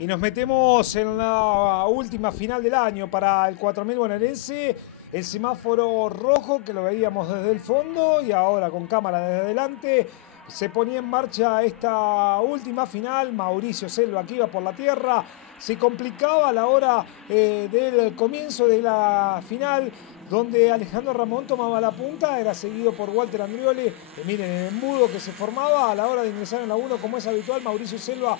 Y nos metemos en la última final del año para el 4000 bonaerense. El semáforo rojo que lo veíamos desde el fondo y ahora con cámara desde adelante. Se ponía en marcha esta última final. Mauricio Selva que iba por la tierra. Se complicaba a la hora del comienzo de la final, donde Alejandro Ramón tomaba la punta, era seguido por Walter Andrioli. Miren el embudo que se formaba a la hora de ingresar en la 1, como es habitual. Mauricio Selva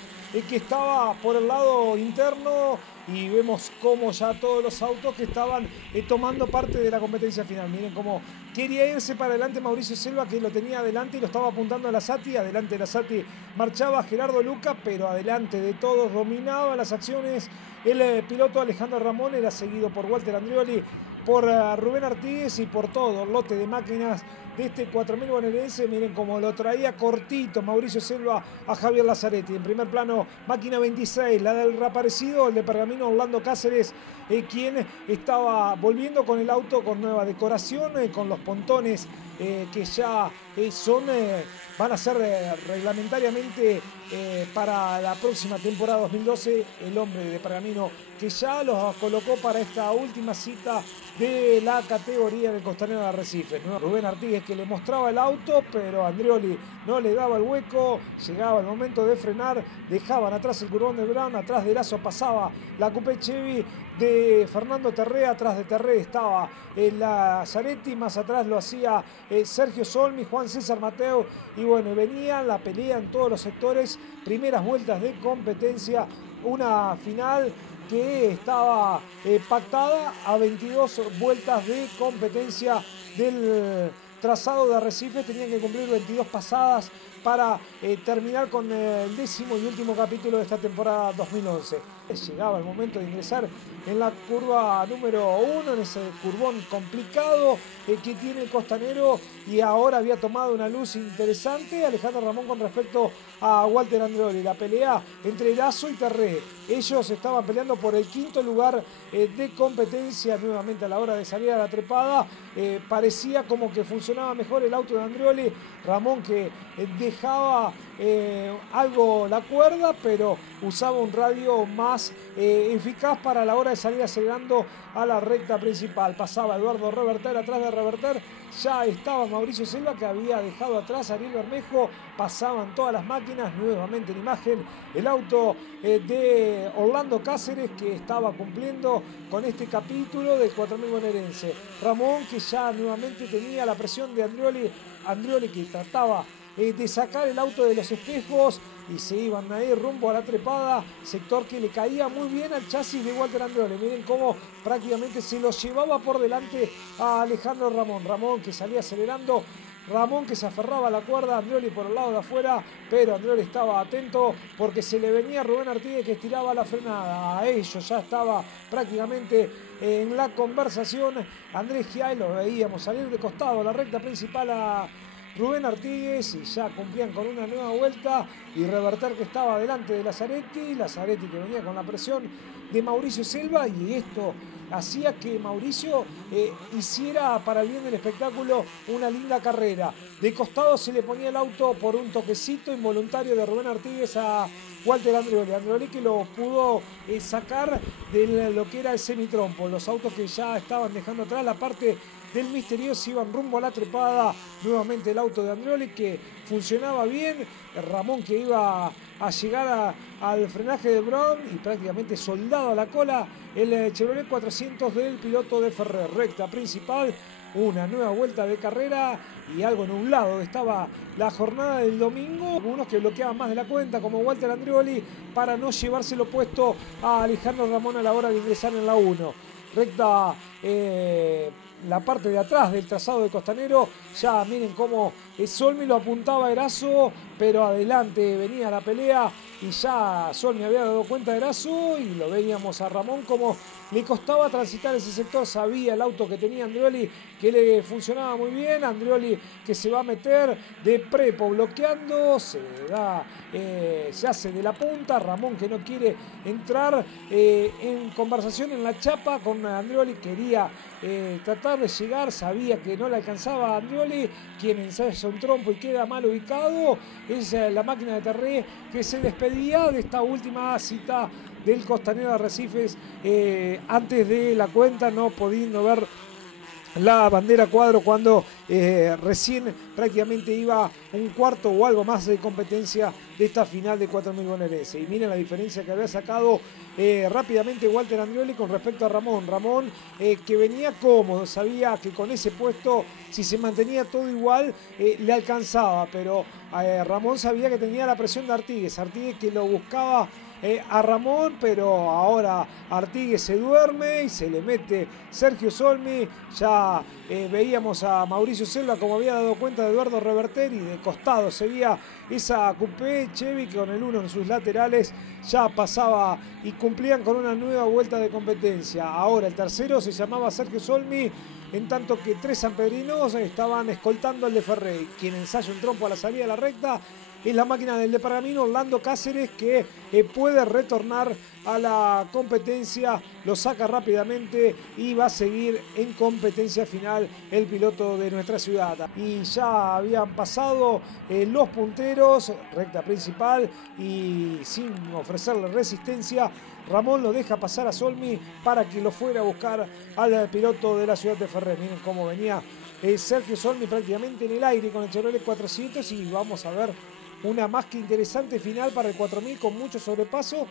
que estaba por el lado interno, y vemos cómo ya todos los autos que estaban tomando parte de la competencia final. Miren cómo quería irse para adelante Mauricio Selva, que lo tenía adelante y lo estaba apuntando a Lasati. Adelante de Lasati marchaba Gerardo Luca, pero adelante de todos dominaba las acciones el piloto Alejandro Ramón. Era seguido por Walter Andrioli, por Rubén Artigues y por todo el lote de máquinas de este 4000 bonaerense. Miren cómo lo traía cortito Mauricio Selva a Javier Lazzaretti. En primer plano, máquina 26, la del reaparecido, el de Pergamino, Orlando Cáceres, quien estaba volviendo con el auto con nueva decoración, con los pontones que ya van a ser reglamentariamente para la próxima temporada 2012. El hombre de Pergamino que ya los colocó para esta última cita de la categoría del Costanero de Arrecifes, ¿no? Rubén Artigues que le mostraba el auto, pero Andrioli no le daba el hueco. Llegaba el momento de frenar, dejaban atrás el curbón de Brown, atrás de Erazo pasaba la Coupé Chevy de Fernando Terré, atrás de Terré estaba Lazzaretti, más atrás lo hacía Sergio Solmi, Juan César Mateo, y bueno, venía la pelea en todos los sectores. Primeras vueltas de competencia, una final que estaba pactada a 22 vueltas de competencia del trazado de Arrecifes. Tenían que cumplir 22 pasadas para terminar con el 10º y último capítulo de esta temporada 2011. Llegaba el momento de ingresar en la curva número 1, en ese curbón complicado que tiene el Costanero, y ahora había tomado una luz interesante Alejandro Ramón con respecto a Walter Andrioli. La pelea entre Erazo y Terré, ellos estaban peleando por el 5.º lugar de competencia. Nuevamente a la hora de salir a la trepada parecía como que funcionaba mejor el auto de Andrioli. Ramón que dejaba algo la cuerda, pero usaba un radio más eficaz para la hora de salir acelerando a la recta principal. Pasaba Eduardo Reverter, atrás de Reverter ya estaba Mauricio Selva, que había dejado atrás a Ariel Bermejo. Pasaban todas las máquinas, nuevamente en imagen el auto de Orlando Cáceres, que estaba cumpliendo con este capítulo del 4000 bonaerense. Ramón que ya nuevamente tenía la presión de Andrioli que trataba de sacar el auto de los espejos, y se iban a ir rumbo a la trepada, sector que le caía muy bien al chasis de Walter Andrioli. Miren cómo prácticamente se lo llevaba por delante a Alejandro Ramón. Ramón que salía acelerando, Ramón que se aferraba a la cuerda, Andrioli por el lado de afuera, pero Andrioli estaba atento porque se le venía Rubén Artigues que estiraba la frenada. A ellos ya estaba prácticamente en la conversación Andrés Giai, lo veíamos salir de costado a la recta principal a Rubén Artigues, y ya cumplían con una nueva vuelta, y Reverter que estaba delante de Lazzaretti que venía con la presión de Mauricio Selva, y esto hacía que Mauricio hiciera para el bien del espectáculo una linda carrera. De costado se le ponía el auto por un toquecito involuntario de Rubén Artigues a Walter Andrioli. Andrioli que lo pudo sacar de lo que era el semitrompo. Los autos que ya estaban dejando atrás la parte del misterioso iban rumbo a la trepada. Nuevamente el auto de Andrioli que funcionaba bien. Ramón que iba a llegar al frenaje de Brown, y prácticamente soldado a la cola el Chevrolet 400 del piloto de Ferrer. Recta principal, una nueva vuelta de carrera, y algo nublado estaba la jornada del domingo. Algunos que bloqueaban más de la cuenta, como Walter Andrioli, para no llevárselo puesto a Alejandro Ramón a la hora de ingresar en la 1. Recta la parte de atrás del trazado de Costanero. Ya miren cómo Solmi lo apuntaba a Erazo, pero adelante venía la pelea, y ya Solmi había dado cuenta de Erazo, y lo veíamos a Ramón como le costaba transitar ese sector. Sabía el auto que tenía Andrioli que le funcionaba muy bien. Andrioli que se va a meter de prepo bloqueando, se hace de la punta. Ramón que no quiere entrar en conversación en la chapa con Andrioli, quería tratar de llegar, sabía que no le alcanzaba a Andrioli, quien en ensayo pasa un trompo y queda mal ubicado. Es la máquina de Terré que se despedía de esta última cita del Costanero de Arrecifes antes de la cuenta, no pudiendo ver la bandera cuadro cuando recién prácticamente iba un cuarto o algo más de competencia de esta final de 4.000 bonaerenses. Y miren la diferencia que había sacado rápidamente Walter Andrioli con respecto a Ramón. Ramón que venía cómodo, sabía que con ese puesto, si se mantenía todo igual, le alcanzaba, pero Ramón sabía que tenía la presión de Artigues. Artigues que lo buscaba a Ramón, pero ahora Artigues se duerme y se le mete Sergio Solmi. Ya veíamos a Mauricio Selva, como había dado cuenta de Eduardo Reverter, y de costado seguía esa coupé Chevy que con el 1 en sus laterales ya pasaba y cumplían con una nueva vuelta de competencia. Ahora el tercero se llamaba Sergio Solmi, en tanto que 3 sanpedrinos estaban escoltando al de Ferrey. Quien ensaya un trompo a la salida de la recta es la máquina del de Pergamino, Orlando Cáceres, que puede retornar a la competencia, lo saca rápidamente y va a seguir en competencia final el piloto de nuestra ciudad. Y ya habían pasado los punteros, recta principal, y sin ofrecerle resistencia, Ramón lo deja pasar a Solmi para que lo fuera a buscar al piloto de la ciudad de Ferrer. Miren cómo venía Sergio Solmi prácticamente en el aire con el Chevrolet 400, y vamos a ver una más que interesante final para el 4000 con mucho sobrepaso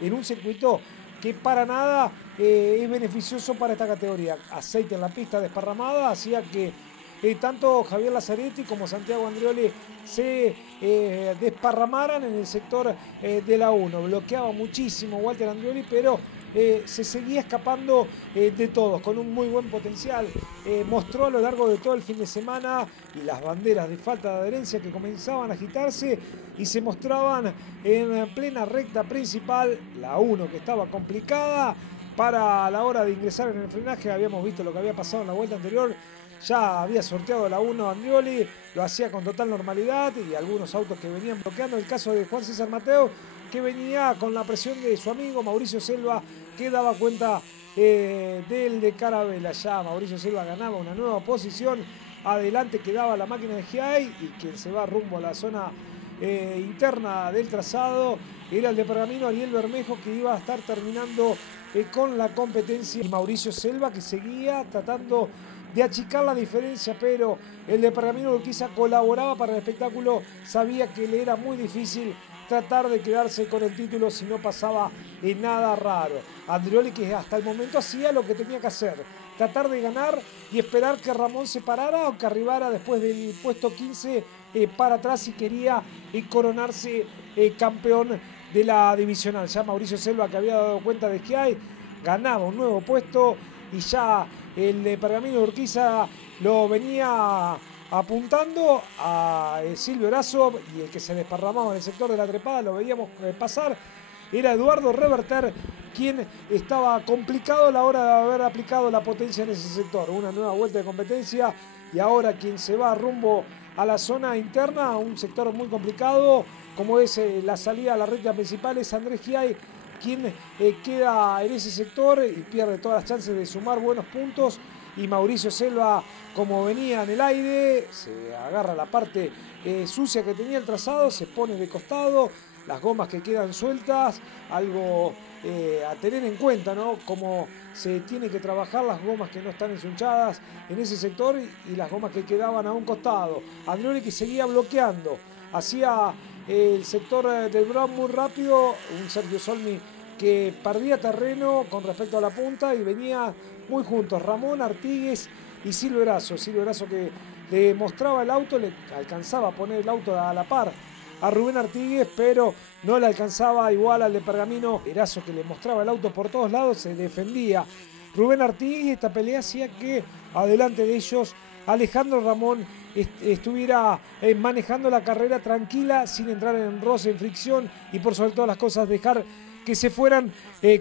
en un circuito que para nada es beneficioso para esta categoría. Aceite en la pista desparramada hacía que tanto Javier Lazzaretti como Santiago Andrioli se desparramaran en el sector de la 1. Bloqueaba muchísimo Walter Andrioli, pero se seguía escapando de todos, con un muy buen potencial. Mostró a lo largo de todo el fin de semana, y las banderas de falta de adherencia que comenzaban a agitarse y se mostraban en plena recta principal. La 1 que estaba complicada para la hora de ingresar en el frenaje. Habíamos visto lo que había pasado en la vuelta anterior. Ya había sorteado la 1 Andrioli, lo hacía con total normalidad, y algunos autos que venían bloqueando. El caso de Juan César Mateo, que venía con la presión de su amigo Mauricio Selva, que daba cuenta del de Carabela. Ya Mauricio Selva ganaba una nueva posición, adelante quedaba la máquina de GI, y quien se va rumbo a la zona interna del trazado era el de Pergamino, Ariel Bermejo, que iba a estar terminando con la competencia, y Mauricio Selva, que seguía tratando de achicar la diferencia, pero el de Pergamino Urquiza colaboraba para el espectáculo. Sabía que le era muy difícil tratar de quedarse con el título si no pasaba nada raro. Andrioli, que hasta el momento hacía lo que tenía que hacer, tratar de ganar y esperar que Ramón se parara o que arribara después del puesto 15 para atrás, si quería coronarse campeón de la divisional. Ya Mauricio Selva, que había dado cuenta de que ganaba un nuevo puesto, y ya el de Pergamino de Urquiza lo venía apuntando a Silvio Erazo, y el que se desparramaba en el sector de la trepada, lo veíamos pasar, era Eduardo Reverter, quien estaba complicado a la hora de haber aplicado la potencia en ese sector. Una nueva vuelta de competencia, y ahora quien se va rumbo a la zona interna, un sector muy complicado como es la salida a la recta principal, es Andrés Giai, quien queda en ese sector y pierde todas las chances de sumar buenos puntos. Y Mauricio Selva, como venía en el aire, se agarra la parte sucia que tenía el trazado, se pone de costado, las gomas que quedan sueltas, algo a tener en cuenta, ¿no? Cómo se tiene que trabajar las gomas que no están ensunchadas en ese sector y las gomas que quedaban a un costado. Andrioli, que seguía bloqueando, hacía el sector del Brown muy rápido, un Sergio Solmi que perdía terreno con respecto a la punta, y venía muy juntos Ramón, Artigues y Silvio Erazo. Silvio Erazo, que le mostraba el auto, le alcanzaba a poner el auto a la par a Rubén Artigues, pero no le alcanzaba igual al de Pergamino. Erazo, que le mostraba el auto por todos lados, se defendía Rubén Artigues, y esta pelea hacía que adelante de ellos Alejandro Ramón estuviera manejando la carrera tranquila, sin entrar en roce, en fricción, y por sobre todas las cosas dejar que se fueran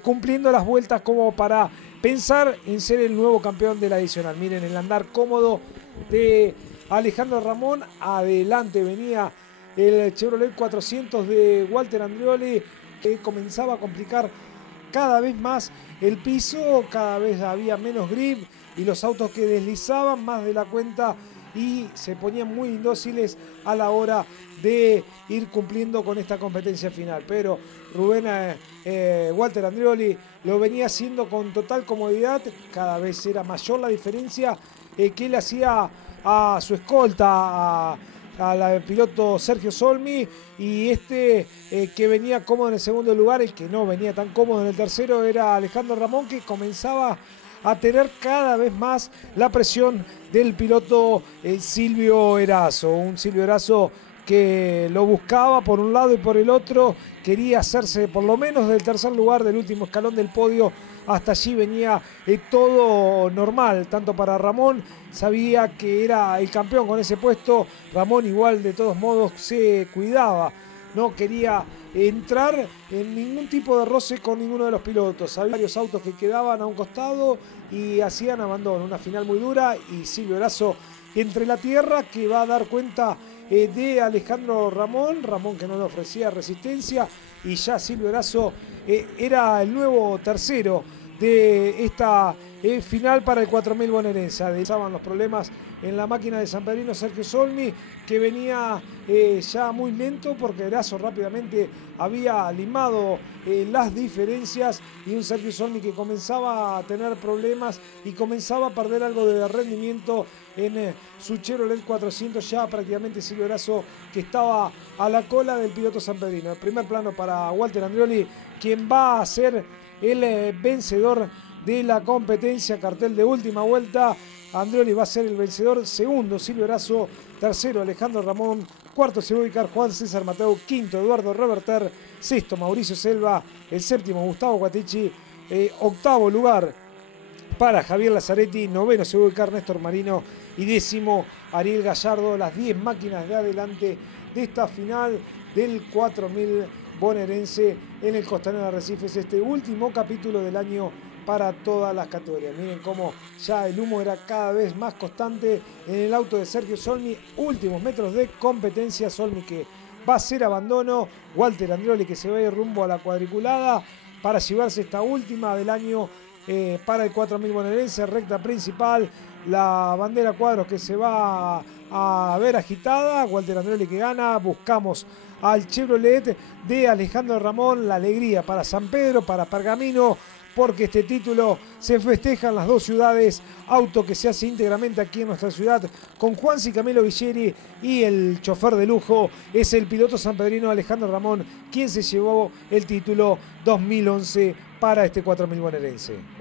cumpliendo las vueltas como para pensar en ser el nuevo campeón de la adicional. Miren el andar cómodo de Alejandro Ramón. Adelante venía el Chevrolet 400 de Walter Andrioli, que comenzaba a complicar cada vez más el piso, cada vez había menos grip, y los autos que deslizaban más de la cuenta y se ponían muy indóciles a la hora de ir cumpliendo con esta competencia final. Pero Rubén Walter Andreoli lo venía haciendo con total comodidad, cada vez era mayor la diferencia que él hacía a su escolta, al piloto Sergio Solmi, y que venía cómodo en el segundo lugar, el que no venía tan cómodo en el tercero era Alejandro Ramón, que comenzaba a tener cada vez más la presión del piloto Silvio Erazo, un Silvio Erazo que lo buscaba por un lado y por el otro, quería hacerse por lo menos del tercer lugar del último escalón del podio. Hasta allí venía todo normal, tanto para Ramón, sabía que era el campeón con ese puesto. Ramón igual de todos modos se cuidaba, no quería entrar en ningún tipo de roce con ninguno de los pilotos. Había varios autos que quedaban a un costado y hacían abandono, una final muy dura, y Silvio Erazo entre la tierra, que va a dar cuenta de Alejandro Ramón que no le ofrecía resistencia, y ya Silvio Erazo era el nuevo tercero de esta final para el 4000 bonaerense. Estaban los problemas en la máquina de San Pedrino Sergio Solmi, que venía ya muy lento porque Erazo rápidamente había limado las diferencias, y un Sergio Solmi que comenzaba a tener problemas y comenzaba a perder algo de rendimiento en su Chevrolet 400. Ya prácticamente Silvio Erazo, que estaba a la cola del piloto sanpedrino. El primer plano para Walter Andreoli, quien va a ser el vencedor de la competencia. Cartel de última vuelta: Andreoli va a ser el vencedor, segundo Silvio Erazo, tercero Alejandro Ramón, cuarto se va a ubicar Juan César Mateu, quinto Eduardo Reverter, sexto Mauricio Selva, el séptimo Gustavo Guatichi, octavo lugar para Javier Lazzaretti, noveno se va a ubicar Néstor Marino y décimo Ariel Gallardo. Las 10 máquinas de adelante de esta final del 4000 bonaerense en el Costanera de Arrecifes, este último capítulo del año para todas las categorías. Miren cómo ya el humo era cada vez más constante en el auto de Sergio Solmi. Últimos metros de competencia, Solmi que va a hacer abandono, Walter Andreoli que se va a ir rumbo a la cuadriculada para llevarse esta última del año para el 4000 bonaerense, recta principal, la bandera cuadros que se va a ver agitada, Walter Andreoli que gana. Buscamos al Chevrolet de Alejandro Ramón, la alegría para San Pedro, para Pergamino, porque este título se festeja en las dos ciudades. Auto que se hace íntegramente aquí en nuestra ciudad con Juancy Camilo Villeri, y el chofer de lujo es el piloto sanpedrino Alejandro Ramón, quien se llevó el título 2011 para este 4000 bonaerense.